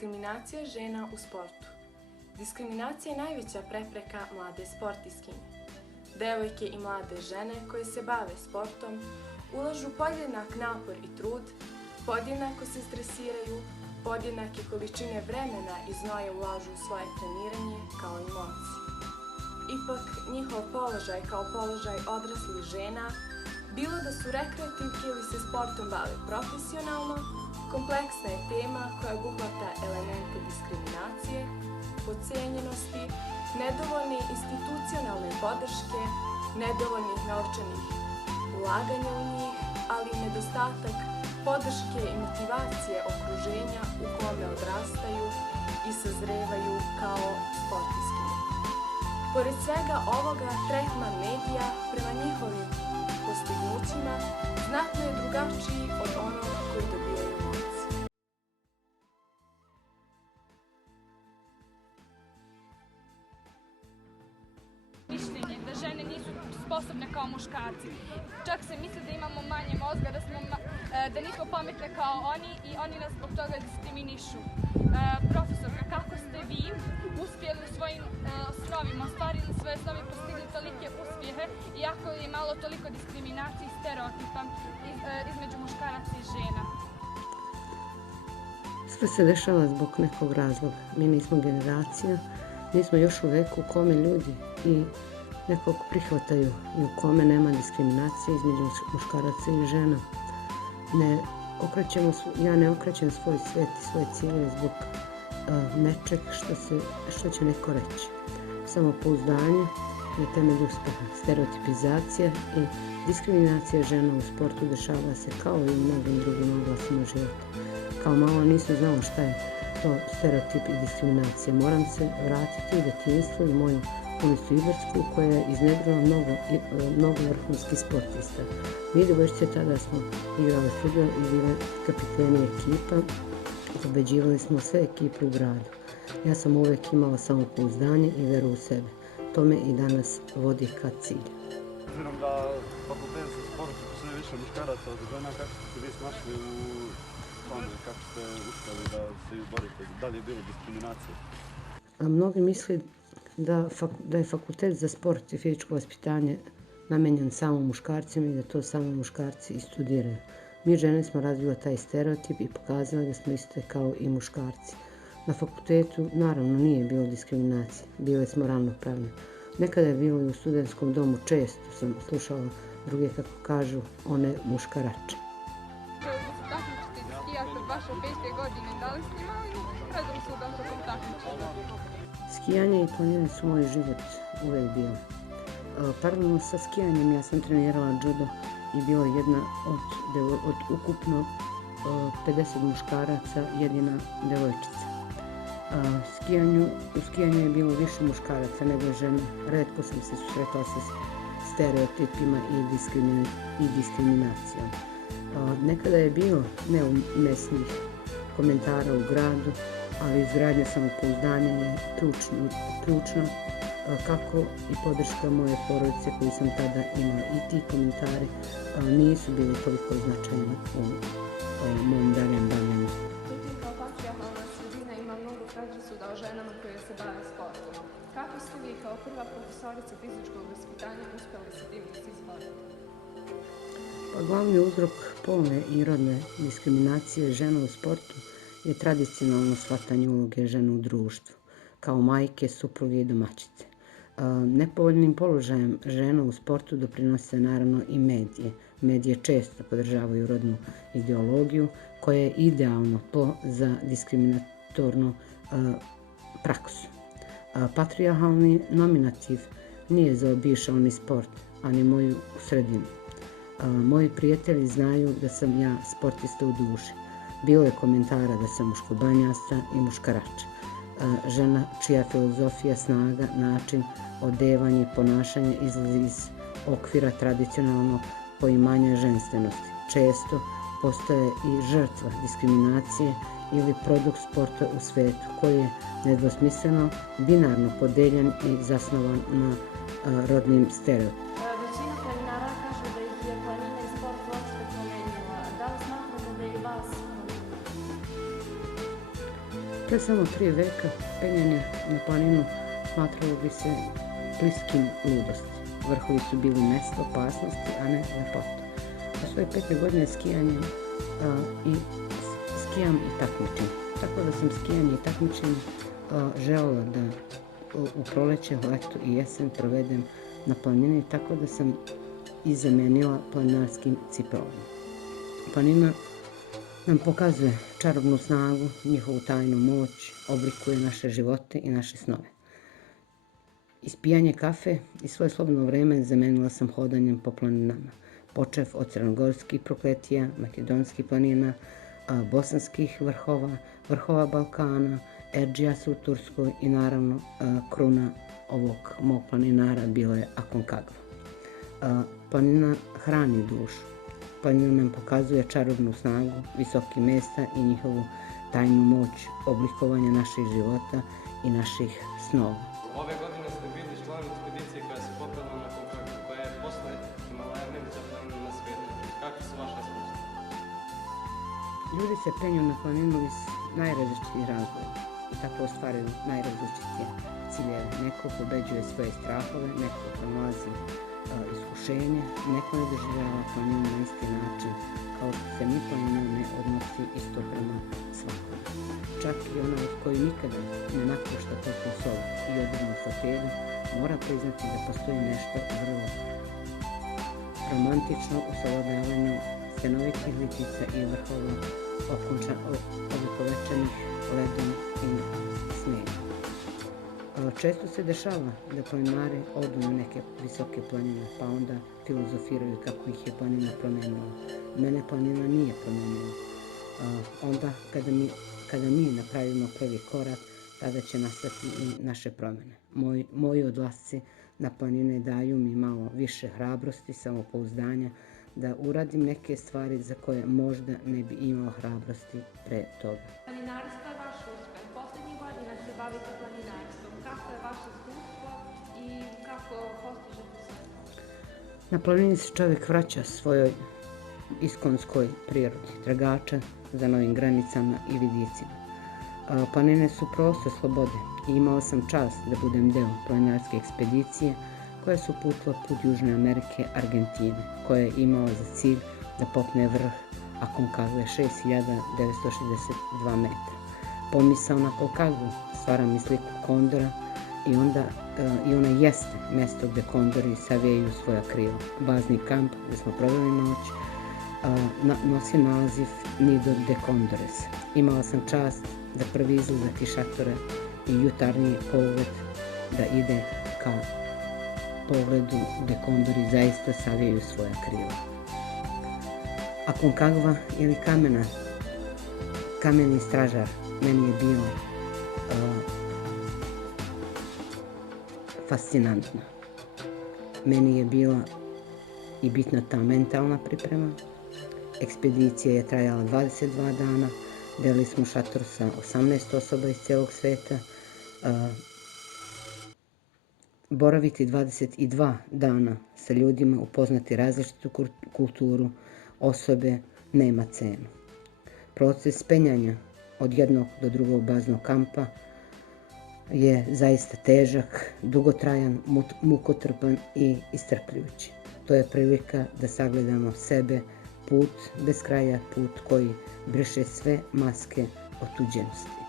Diskriminacija žena u sportu. Diskriminacija je najveća prepreka mlade sportistkinje. Devojke i mlade žene koje se bave sportom ulažu podjednak napor i trud, podjednako se stresiraju, podjednake količine vremena i znoja ulažu u svoje treniranje kao i momci. Ipak, njihov položaj kao položaj odraslih žena, bilo da su rekreativke ili se sportom bave profesionalno, kompleksna je tema koja obuhvata elemente diskriminacije, podcijenjenosti, nedovoljne institucionalne podrške, nedovoljnih novčanih ulaganja u njih, ali i nedostatak podrške i motivacije okruženja u kome odrastaju i sazrevaju kao sportistkinje. Pored svega ovoga, tretman medija prema njihovim postignućima znatno je drugačiji od onog koji dobijaju momci. Mišljenje da žene nisu sposobne kao muškarci. Čak se misli da imamo manje mozga, da nismo pametne kao oni i oni nas zbog toga diskriminišu. Profesorka, kako ste vi uspjeli u svojim snovima, ostvarili svoje snove, postigli tolike uspjehe, iako je malo toliko diskriminacije i stereotipa između muškaraca i žena? Sve se dešava zbog nekog razloga. Mi nismo generacija, nismo još u veku u kome ljudi i nekog prihvataju i u kome nema diskriminacije između muškaraca i žena. Ja ne okrećem svoj svet i svoje ciljeve zbog nečeg što će neko reći. Samopouzdanje je temelj uspeha. Stereotipizacija i diskriminacija žena u sportu dešava se kao i u mnogim drugim oblastima života. Kao malo nisam znala šta je to stereotip i diskriminacija. Moram se vratiti u djetinjstvo i moju ulicu Ibersku koja je iznedrila mnogo vrhunskih sportista. Mi devojčice tada smo igrali fudbal i bile kapiteni ekipa. Pobeđivali smo sve ekipe u gradu. Ja sam uvek imala samopouzdanje i veru u sebe. To me i danas vodi ka cilju. Obzirom da fakultet za sport sve više muškaraca od žena, kako ste se vi snašli u tome, kako ste uspjeli da se izborite? Da li je bilo diskriminacije? Mnogi misle da je fakultet za sport i fizičko vaspitanje namenjen samo muškarcima i da to samo muškarci i studiraju. Mi žene smo razvile taj stereotip i pokazali da smo iste kao i muškarci. Na fakultetu naravno nije bilo diskriminacije, bile smo ravnopravne. Nekada je bilo i u studentskom domu, često sam slušala druge kako kažu one muškarače. Kada se takmičite skijate od vaše 5. godine, da li ste imali predrasuda tokom takmičenja? Skijanje i planine su moj život uvek bio. Paralelno sa skijanjem ja sam trenirala judo i bila jedna od ukupno 50 muškaraca jedina devojčica. U skijanju je bilo više muškaraca nego žena. Retko sam se susretala sa stereotipima i diskriminacijom. Nekada je bilo neumesnih komentara u gradu, ali izgradnja samopouzdanja je ključno, kako i podrška moje porodice koju sam tada imala. I ti komentari nisu bili toliko značajni u mom daljem bavljenju. Međutim, kao patrijarhalna sredina ima mnogo predrasuda o ženama koje se bave sportom. Kako ste vi kao prva profesorica fizičkog vaspitanja uspjeli se tim da se izborite? Glavni uzrok polne i rodne diskriminacije žena u sportu je tradicionalno shvatanje uloge žene u društvu, kao majke, supruge i domaćice. Nepovoljnim položajem žena u sportu doprinose naravno i medije. Medije često podržavaju rodnu ideologiju koja je idealno tlo za diskriminatornu praksu. Patrijarhalni nominativ nije zaobišao ni sport, a ni moju sredinu. Moji prijatelji znaju da sam ja sportista u duši. Bilo je komentara da sam muškobanjasta i muškarač. Žena čija filozofija, snaga, način, odevanje i ponašanje izlazi iz okvira tradicionalnog poimanja ženstvenosti. Često postaje i žrtva diskriminacije ili produkt sporta u svetu koji je nedvosmisleno binarno podeljen i zasnovan na rodnim stereotipima. Većina trenera kaže da ih je planina i sport uopšte promenila. Da li smatrate da je i vas promenila? Pre samo 3 veka penjanje na planinu smatralo bi se bliskim ludosti. Vrhovi su bili mesto opasnosti, a ne lepota. U svoje 5. godine skijam i takmičim. Tako da sam skijanje i takmičenje želela da u proleće, leto i jesen provedem na planini, tako da sam i zamenila planinarskim cipelama. Planina nam pokazuje čarobnu snagu, njihovu tajnu moć, oblikuje naše živote i naše snove. Ispijanje kafe i svoje slobodno vreme zamenila sam hodanjem po planinama, počev od crnogorskih Prokletija, makedonskih planina, bosanskih vrhova, vrhova Balkana, Erdžijasa u Turskoj i naravno kruna ovog mog planinara bila je Aconcagua. Planina hrani dušu. Planina nam pokazuje čarobnu snagu visokih mesta i njihovu tajnu moć oblikovanja naših života i naših snova. Ove godine ste bili član ekspedicije koja se popela na Aconcagua, koja je posle Himalaja najveća planina na svijetu. Kakvi su vaše iskustva? Ljudi se penju na planinu iz najrazličitih razloga i tako ostvaruju najrazličitije ciljeve. Neko pobeđuje svoje strahove, neko pronalazi iskušenje, neko ne doživljava planinu na isti način, kao što se ni planina ne odnosi isto prema svakom. Čak i onaj koji nikada ne napušta toplu sobu i odrnu ortopedu mora priznati da postoji nešto vrlo romantično u savladavanju stenovitih litica i vrhova oblikovečenih ledom i snegom. Često se dešava da planinari odu na neke visoke planine, pa onda filozofiraju kako ih je planina promenila. Mene planina nije promenila. Onda kada mi napravimo prvi korak, tada će nastati i naše promjene. Moji odlasci na planine daju mi malo više hrabrosti, samopouzdanja, da uradim neke stvari za koje možda ne bi imao hrabrosti pre toga. Planinarstvo je vaš uspeh. Poslednjih godina se bavite planinarstvom. Kako je vaše iskustvo i kako postižete sve? Na planini se čovjek vraća svojoj iskonskoj prirodi, tragača za novim granicama i vidicima. Planine su prostor slobode i imala sam čast da budem deo planinarske ekspedicije koja se uputila put Južne Amerike, Argentine, koja je imala za cilj da popne vrh Aconcagua 6962 metra. Pomisao na Aconcagua stvara mi sliku kondora i ona jeste mesto gde kondori savijaju svoja krila. Bazni kamp gde smo proveli noć nosi naziv Nido de Condores. Imala sam čast da prvi izlazak iz šatora i jutarnji pogled da ide ka pogledu gde kondori zaista savijaju svoja krila. Aconcagua ili kameni stražar meni je bio fascinantna. Meni je bila i bitna ta mentalna priprema. Ekspedicija je trajala 22 dana, delili smo šator sa 18 osoba iz celog sveta. Boraviti 22 dana sa ljudima, upoznati različitu kulturu, osobe, nema cenu. Proces penjanja od jednog do drugog baznog kampa je zaista težak, dugotrajan, mukotrpan i iscrpljujući. To je prilika da sagledamo sebe, put bez kraja, put koji briše sve maske otuđenosti.